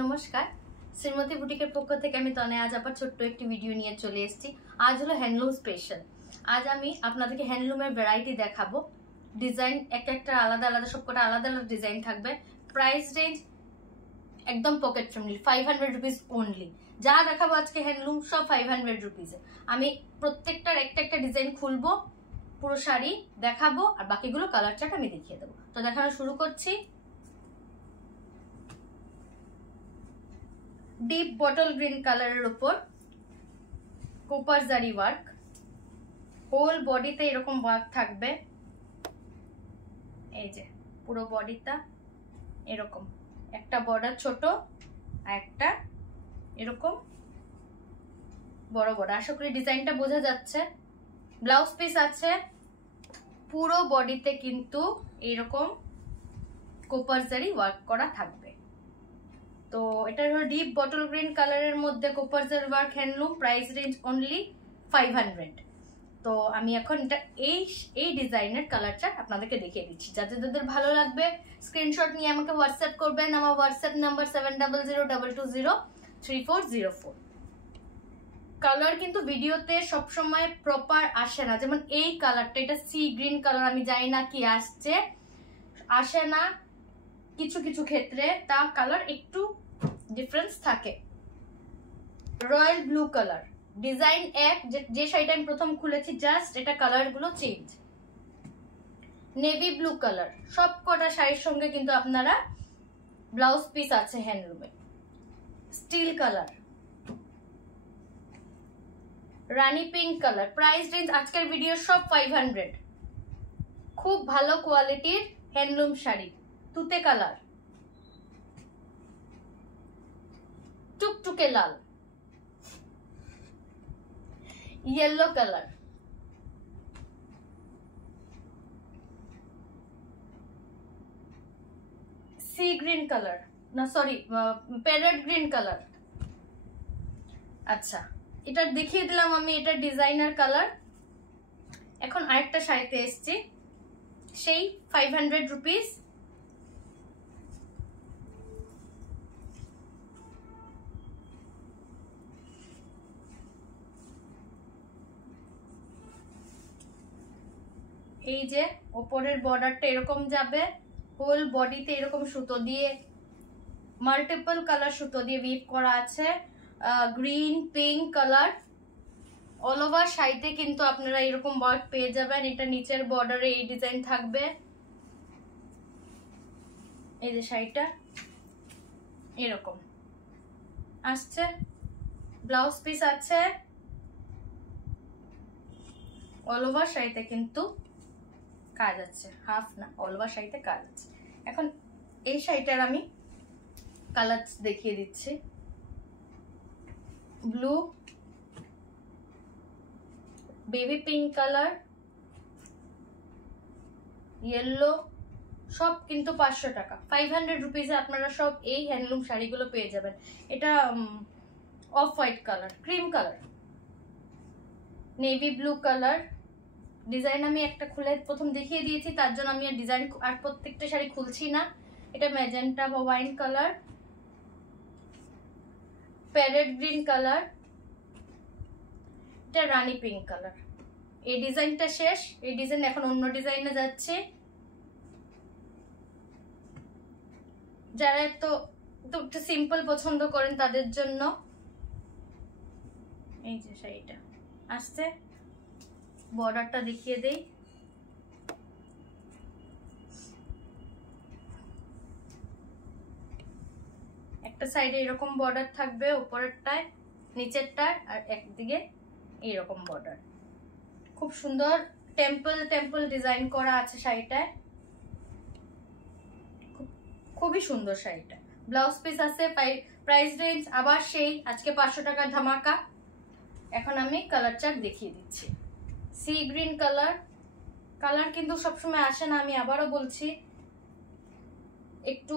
নমস্কার, শ্রীমতী বুটিকের পক্ষ থেকে আমি তনয় আজ আবার ছোট্ট একটি ভিডিও নিয়ে চলে এসেছি। আজ হলো হ্যান্ডলুম স্পেশাল। আজ আমি আপনাদেরকে হ্যান্ডলুমের ভ্যারাইটি দেখাবো। ডিজাইন একটা আলাদা আলাদা, সবকটা আলাদা আলাদা ডিজাইন থাকবে। প্রাইস রেঞ্জ একদম পকেট ফ্রেন্ডলি, 500 রুপিস অনলি। যা দেখাবো আজকে হ্যান্ডলুম সব 500 রুপিসে। আমি প্রত্যেকটার একটা ডিজাইন খুলবো, পুরো শাড়ি দেখাবো, আর বাকিগুলো কালার চার্ট আমি দেখিয়ে দেবো। তো দেখানো শুরু করছি। ডিপ বটল গ্রিন কালারের উপর কোপার জারি ওয়ার্ক, হোল বডিতে এরকম ওয়ার্ক থাকবে। এই যে পুরো বডিটা এরকম, একটা বর্ডার ছোট আর একটা এরকম বড় বড়। আশা করি ডিজাইনটা বোঝা যাচ্ছে। ব্লাউজ পিস আছে, পুরো বডিতে কিন্তু এরকম কোপার জারি ওয়ার্ক করা থাকবে। তো এটা হলো ডিপ বটল গ্রিন কালারের মধ্যে কোপার জারি work handloom. Price range only 500। তো আমি এখন এটা এই ডিজাইনের কালার চার্ট আপনাদেরকে দেখিয়ে দিচ্ছি। যাদের ভালো লাগবে স্ক্রিনশট নিয়ে আমাকে হোয়াটসঅ্যাপ করবেন। আমার হোয়াটসঅ্যাপ নাম্বার 7002203404। কালার কিন্তু ভিডিওতে সবসময় প্রপার আসে না। যেমন এই কালারটা, এটা সি গ্রিন কালার, আমি জানি না কি আসছে, আসে না কিছু কিছু ক্ষেত্রে, তা কালার একটু ডিফারেন্স থাকে। রয়্যাল ব্লু কালার, ডিজাইন এক, যে শাড়িটা আমি প্রথম খুলেছি, জাস্ট এটা কালার গুলো চেঞ্জ। নেভি ব্লু কালার, সব কটা শাড়ির সঙ্গে কিন্তু আপনারা ব্লাউজ পিস আছে হ্যান্ডলুমে। স্টিল কালার, রানী পিঙ্ক কালার। প্রাইস রেঞ্জ আজকের ভিডিও সব 500। খুব ভালো কোয়ালিটির হ্যান্ডলুম শাড়ি। তুতে কালার, টুকটুকে লাল, yellow colour, sea green colour, না সরি প্যারেট গ্রিন কালার। আচ্ছা, এটা দেখিয়ে দিলাম আমি, এটা ডিজাইনার কালার। এখন আরেকটা শাড়িতে এসছি, সেই 500 রুপিস। এই যে ওপরের বর্ডারটা এরকম যাবে, হোল বডিতে এরকম সুতো দিয়ে, মাল্টিপল কালার সুতো দিয়ে উইভ করা আছে। Green, pink colour. All over শাড়িতে কিন্তু আপনারা এরকম ওয়ার্ক পেয়ে যাবেন। এটা নিচের বর্ডারে এই ডিজাইন থাকবে। এই যে শাড়িটা এরকম আসছে, ব্লাউজ পিস আছে। অল ওভার শাড়িতে কিন্তু কাজ আছে, হাফ না, অল ওভার শাড়িতে কাজ আছে। এখন এই শাড়িটার আমি কালার দেখিয়ে দিচ্ছি। Blue, baby pink colour, yellow, সব কিন্তু 500 টাকা। 500 রুপিসে আপনারা সব এই হ্যান্ডলুম শাড়িগুলো পেয়ে যাবেন। এটা of white colour, cream colour, navy blue colour. Design আমি একটা খুলে প্রথম দেখিয়ে দিয়েছি, তার জন্য আমি আর ডিজাইন আর প্রত্যেকটা শাড়ি খুলছি না। এটা ম্যাজেন্টা বা wine colour, parrot green colour, এটা রানী পিঙ্ক কালার। এই ডিজাইনটা শেষ, এই ডিজাইন এখন অন্য ডিজাইনে যাচ্ছে। যারা একটু সিম্পল পছন্দ করেন তাদের জন্য এই যে শাড়িটা আসছে। বর্ডারটা দেখিয়ে দেই। একটা সাইডে এরকম বর্ডার থাকবে, উপরেরটায়, নিচেরটায়, আর একদিকে এইরকম বর্ডার। খুব সুন্দর টেম্পল ডিজাইন করা আছে শাড়িটায়, খুবই সুন্দর শাড়িটা। ব্লাউজ পিস আছে। প্রাইস রেঞ্জ আবার সেই আজকে 500 টাকার ধামাকা। এখন আমি কালার চার্ট দেখিয়ে দিচ্ছি। সি গ্রিন কালার, কালার কিন্তু সবসময় আসে না, আমি আবারও বলছি, একটু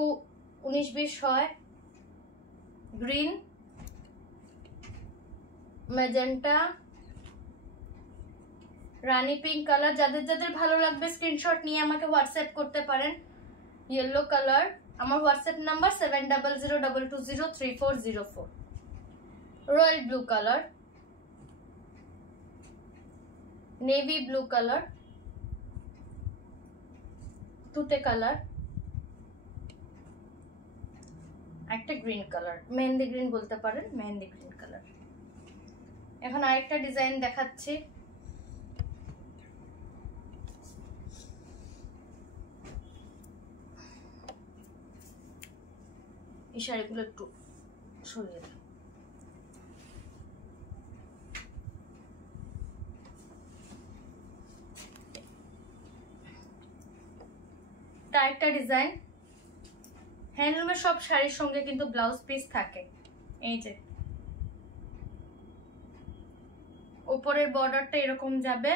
19-20 হয়। গ্রিন, ম্যাজেন্টা, রানী পিঙ্ক কালার। যাদের ভালো লাগবে স্ক্রিনশট নিয়ে আমাকে হোয়াটসঅ্যাপ করতে পারেন। ইয়েলো কালার, আমার WhatsApp number 7002203404। Royal blue colour, navy blue colour, তুতে কালার, একটা গ্রিন কালার, মেহেন্দি গ্রিন বলতে পারেন, মেহেন্দি গ্রিন কালার। এখন আরেকটা ডিজাইন দেখাচ্ছি। এই শাড়িগুলো একটু সরিয়ে দিই। আরেকটা ডিজাইন, হ্যান্ডলুমের সব শাড়ির সঙ্গে কিন্তু ব্লাউজ পিস থাকে। এই যে উপরের বর্ডারটা এরকম যাবে,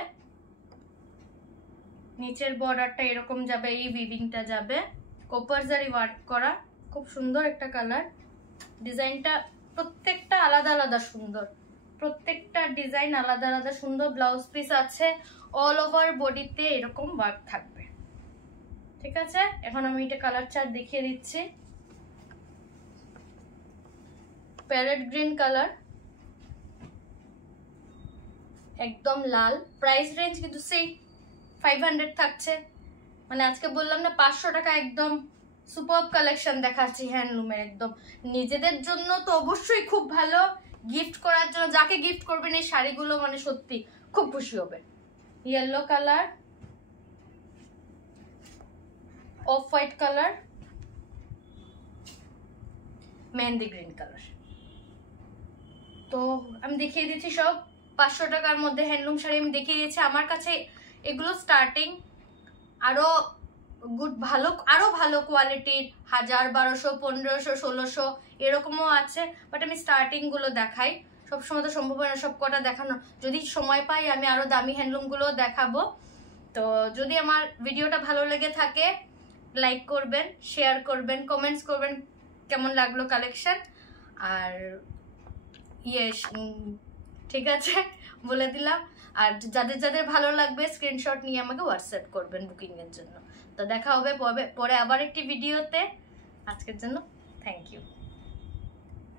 নিচের বর্ডারটা এরকম যাবে, এই উইভিংটা যাবে, কপার জারি ওয়ার্ক করা, খুব সুন্দর একটা কালার। ডিজাইনটা প্রত্যেকটা আলাদা আলাদা সুন্দর, প্রত্যেকটা ডিজাইন আলাদা আলাদা সুন্দর। ব্লাউজ পিস আছে, অল ওভার বডিতে এরকম ওয়ার্ক থাকবে। ঠিক আছে, এখন আমি এটা কালার চার্ট দেখিয়ে দিচ্ছি। প্যারেট গ্রিন কালার, একদম লাল। প্রাইস রেঞ্জ কিন্তু সেই 500 থাকছে। মানে আজকে বললাম না 500 টাকা একদম সুপারব কালেকশন দেখাচ্ছি হ্যান্ডলুমের। একদম নিজেদের জন্য তো অবশ্যই খুব ভালো, গিফট করার জন্য যাকে গিফট করবেন এই শাড়িগুলো মানে সত্যি খুব খুশি হবে। Yellow colour, off white colour, mehndi green colour. তো আমি দেখিয়ে দিচ্ছি সব 500 টাকার মধ্যে হ্যান্ডলুম শাড়ি আমি দেখিয়ে দিয়েছি। আমার কাছে এগুলো স্টার্টিং আরো গুড ভালো, আরো ভালো কোয়ালিটির 1000, 1200, 1500, 1600 এরকমও আছে, বাট আমি স্টার্টিং গুলো দেখাই। সবসময় তো সম্ভব হয় না সব কটা দেখানো, যদি সময় পাই আমি আরো দামি হ্যান্ডলুম গুলো দেখাবো। তো যদি আমার ভিডিওটা ভালো লেগে থাকে লাইক করবেন, শেয়ার করবেন, কমেন্টস করবেন কেমন লাগলো কালেকশন। আর ঠিক আছে বলে দিলাম। আর যাদের যাদের ভালো লাগবে স্ক্রিনশট নিয়ে আমাকে হোয়াটসঅ্যাপ করবেন বুকিং এর জন্য। তো দেখা হবে পরে আবার একটি ভিডিওতে। আজকের জন্য থ্যাংক ইউ।